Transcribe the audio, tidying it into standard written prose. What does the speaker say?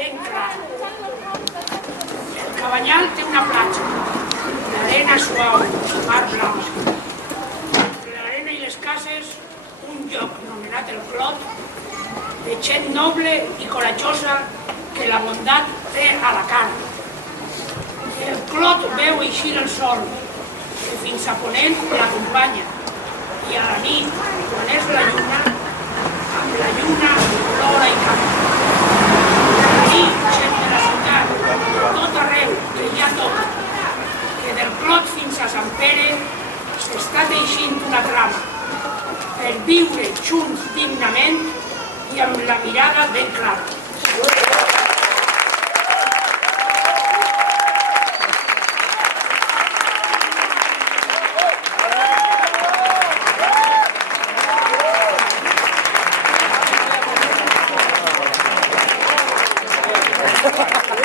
ben clara. El Cabanyal té una platja, l'arena suau, mar blava. Entre l'arena i les cases, un lloc anomenat el Clot, de gent noble i coratjosa que la bondat té a la cara. El Clot veu eixir el sol, que fins a ponent l'acompanya, i a la nit, quan és la lluna, amb la lluna plora i canta. A la nit, gent de la ciutat, tot arreu, que hi ha tot, que del Clot fins a Sant Pere s'està teixint una trama per viure junts dignament i amb la mirada ben clara. Ha ha ha!